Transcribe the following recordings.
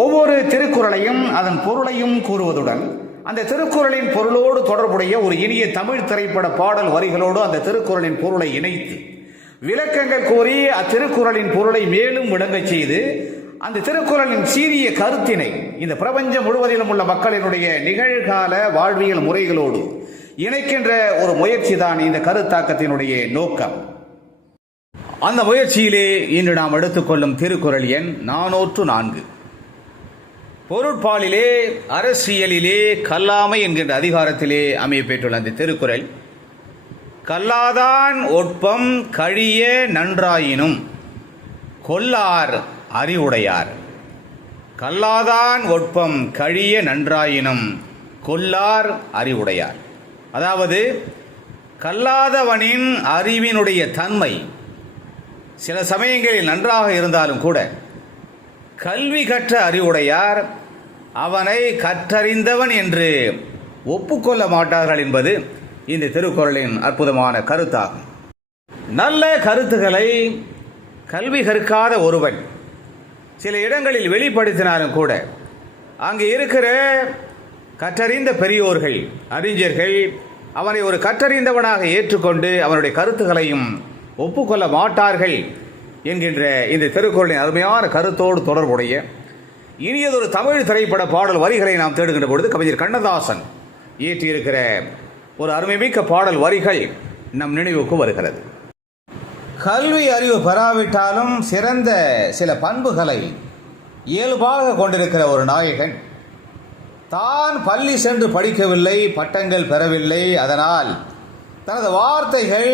ஒவ்வொரு திருக்குறளையும் அதன் பொருளையும் கூறுவதுடன் அந்த திருக்குறளின் பொருளோடு தொடர்புடைய ஒரு இனிய தமிழ் திரைப்பட பாடல் வரிகளோடு அந்த திருக்குறளின் பொருளை இணைத்து விளக்கங்கள் கூறி அத்திருக்குறளின் பொருளை மேலும் விளங்கச் செய்து அந்த திருக்குறளின் சீரிய கருத்தினை இந்த பிரபஞ்சம் முழுவதிலும் உள்ள மக்களினுடைய நிகழ்கால வாழ்வியல் முறைகளோடு இணைக்கின்ற ஒரு முயற்சி தான் இந்த கருத்தாக்கத்தினுடைய நோக்கம். அந்த முயற்சியிலே இன்று நாம் எடுத்துக்கொள்ளும் திருக்குறள் எண் 404. பொருட்பாலிலே அரசியலிலே கல்லாமை என்கின்ற அதிகாரத்திலே அமையப்பெற்றுள்ள அந்த திருக்குறள், கல்லாதான் ஒட்பம் கழிய நன்றாயினும் கொல்லார் அறிவுடையார். கல்லாதான் ஒட்பம் கழிய நன்றாயினும் கொல்லார் அறிவுடையார். அதாவது கல்லாதவனின் அறிவினுடைய தன்மை சில சமயங்களில் நன்றாக இருந்தாலும் கூட கல்வி கற்ற அறிவுடையார் அவனை கற்றறிந்தவன் என்று ஒப்புக்கொள்ள மாட்டார்கள் என்பது இந்த திருக்குறளின் அற்புதமான கருத்தாகும். நல்ல கருத்துக்களை கல்வி கற்காத ஒருவன் சில இடங்களில் வெளிப்படுத்தினாலும் கூட அங்கு இருக்கிற கற்றறிந்த பெரியோர்கள் அறிஞர்கள் அவனை ஒரு கற்றறிந்தவனாக ஏற்றுக்கொண்டு அவனுடைய கருத்துக்களையும் ஒப்புக்கொள்ள மாட்டார்கள் என்கின்ற இந்த திருக்குறளின் அருமையான கருத்தோடு தொடர்புடைய இனியதொரு தமிழ் திரைப்பட பாடல் வரிகளை நாம் தேடுகின்ற பொழுது கவிஞர் கண்ணதாசன் இயற்றியிருக்கிற ஒரு அருமைமிக்க பாடல் வரிகள் நம் நினைவுக்கு வருகிறது. கல்வி அறிவு பெறாவிட்டாலும் சிறந்த சில பண்புகளை இயல்பாக கொண்டிருக்கிற ஒரு நாயகன் தான் பள்ளி சென்று படிக்கவில்லை, பட்டங்கள் பெறவில்லை, அதனால் தனது வார்த்தைகள்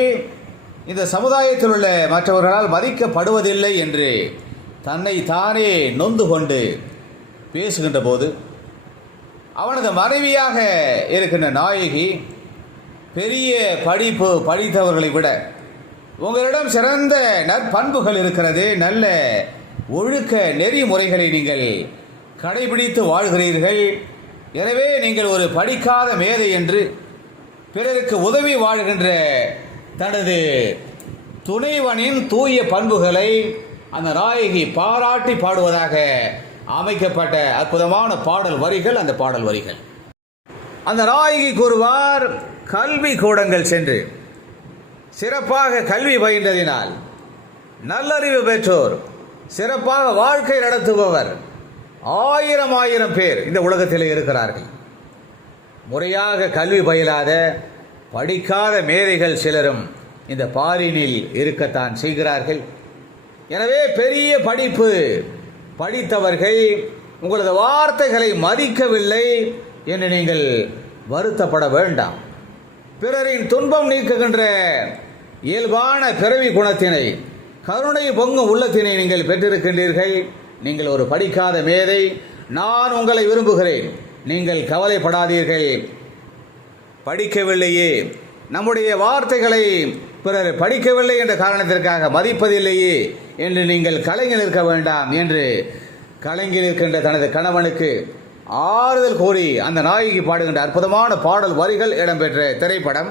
இந்த சமுதாயத்தில் உள்ள மற்றவர்களால் மதிக்கப்படுவதில்லை என்று தன்னை தானே நொந்து கொண்டு பேசுகின்ற போது அவனது மனைவியாக இருக்கின்ற நாயகி, பெரிய படிப்பு படித்தவர்களை விட உங்களிடம் சிறந்த நற்பண்புகள் இருக்கிறது, நல்ல ஒழுக்க நெறிமுறைகளை நீங்கள் கடைபிடித்து வாழ்கிறீர்கள், எனவே நீங்கள் ஒரு படிக்காத மேதை என்று பிறருக்கு உதவி வாழ்கின்ற தனது துணைவனின் தூய பண்புகளை அந்த நாயகி பாராட்டி பாடுவதாக அமைக்கப்பட்ட அற்புதமான பாடல் வரிகள் அந்த பாடல் வரிகள். அந்த நாயகி கூறுவார், கல்வி கூடங்கள் சென்று சிறப்பாக கல்வி பயின்றதினால் நல்லறிவு பெற்றோர் சிறப்பாக வாழ்க்கை நடத்துபவர் ஆயிரம் பேர் இந்த உலகத்தில் இருக்கிறார்கள். முறையாக கல்வி பயிலாத படிக்காத மேதைகள் சிலரும் இந்த பாரினில் இருக்கத்தான் செய்கிறார்கள். எனவே பெரிய படிப்பு படித்தவர்கள் உங்களது வார்த்தைகளை மதிக்கவில்லை என்று நீங்கள் வருத்தப்பட வேண்டாம். பிறரின் துன்பம் நீக்குகின்ற இயல்பான பிறவி குணத்தினை, கருணை பொங்கும் உள்ளத்தினை நீங்கள் பெற்றிருக்கின்றீர்கள். நீங்கள் ஒரு படிக்காத மேதை, நான் உங்களை விரும்புகிறேன், நீங்கள் கவலைப்படாதீர்கள். படிக்கவில்லையே, நம்முடைய வார்த்தைகளை பிறர் படிக்கவில்லை என்ற காரணத்திற்காக மதிப்பதில்லையே என்று நீங்கள் கலங்கி நிற்க வேண்டாம் என்று கலங்கி நிற்கின்ற தனது கணவனுக்கு ஆறுதல் கூறி அந்த நாயகி பாடுகின்ற அற்புதமான பாடல் வரிகள் இடம்பெற்ற திரைப்படம்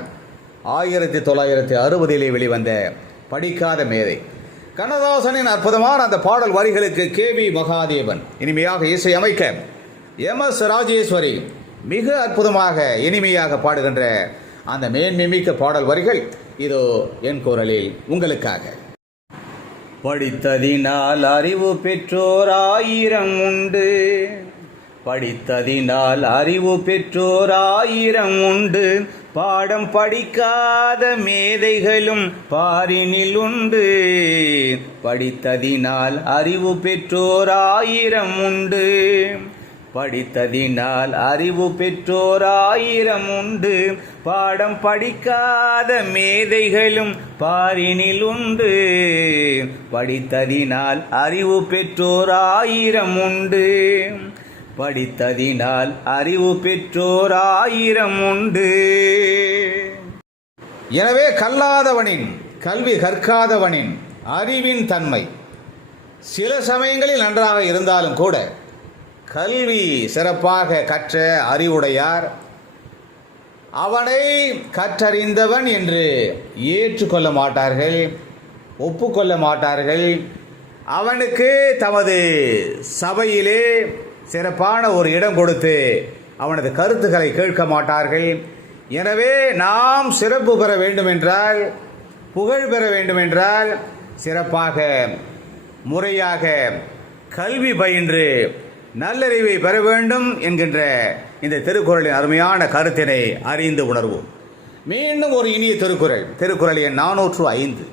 1960 வெளிவந்த படிக்காத மேதை. கண்ணதாசனின் அற்புதமான அந்த பாடல் வரிகளுக்கு KV மகாதேவன் இனிமையாக இசை அமைக்க MS ராஜேஸ்வரி மிக அற்புதமாக இனிமையாக பாடுகின்ற அந்த மேன்மைமிக்க பாடல் வரிகள் இதோ என் குரலில் உங்களுக்காக. படித்ததினால் அறிவு பெற்றோர் 1000 உண்டு, படித்ததினால் அறிவு பெற்றோர் 1000 உண்டு, பாடம் படிக்காத மேதைகளும் பாரினில் உண்டு. படித்ததினால் அறிவு பெற்றோர் 1000 உண்டு, படித்ததினால் அறிவு பெற்றோர் 1000 உண்டு, பாடம் படிக்காத மேதைகளும் பாரினில் உண்டு. படித்ததினால் அறிவு பெற்றோர் 1000 உண்டு, படித்ததினால் அறிவு பெற்றோர் 1000 உண்டு. எனவே கல்லாதவனின், கல்வி கற்காதவனின் அறிவின் தன்மை சில சமயங்களில் நன்றாக இருந்தாலும் கூட கல்வி சிறப்பாக கற்ற அறிவுடையார் அவனை கற்றறிந்தவன் என்று ஏற்றுக்கொள்ள மாட்டார்கள், ஒப்புக்கொள்ள மாட்டார்கள். அவனுக்கு தமது சபையிலே சிறப்பான ஒரு இடம் கொடுத்து அவனது கருத்துக்களை கேட்க மாட்டார்கள். எனவே நாம் சிறப்பு பெற வேண்டுமென்றால், புகழ் பெற வேண்டுமென்றால் சிறப்பாக முறையாக கல்வி பயின்று நல்லறிவை பெற வேண்டும் என்கின்ற இந்த திருக்குறளின் அருமையான கருத்தினை அறிந்து உணர்வோம். மீண்டும் ஒரு இனிய திருக்குறள் எண் 405.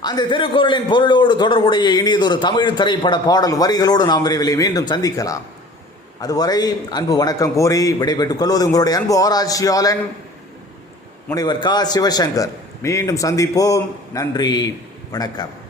அந்த திருக்குறளின் பொருளோடு தொடர்புடைய இனியதொரு தமிழ் திரைப்பட பாடல் வரிகளோடு நாம் விரைவில் மீண்டும் சந்திக்கலாம். அதுவரை அன்பு வணக்கம் கூறி விடைபெற்றுக் கொள்வது உங்களுடைய அன்பு ஆராய்ச்சியாளன் முனைவர் க. சிவசங்கர். மீண்டும் சந்திப்போம். நன்றி, வணக்கம்.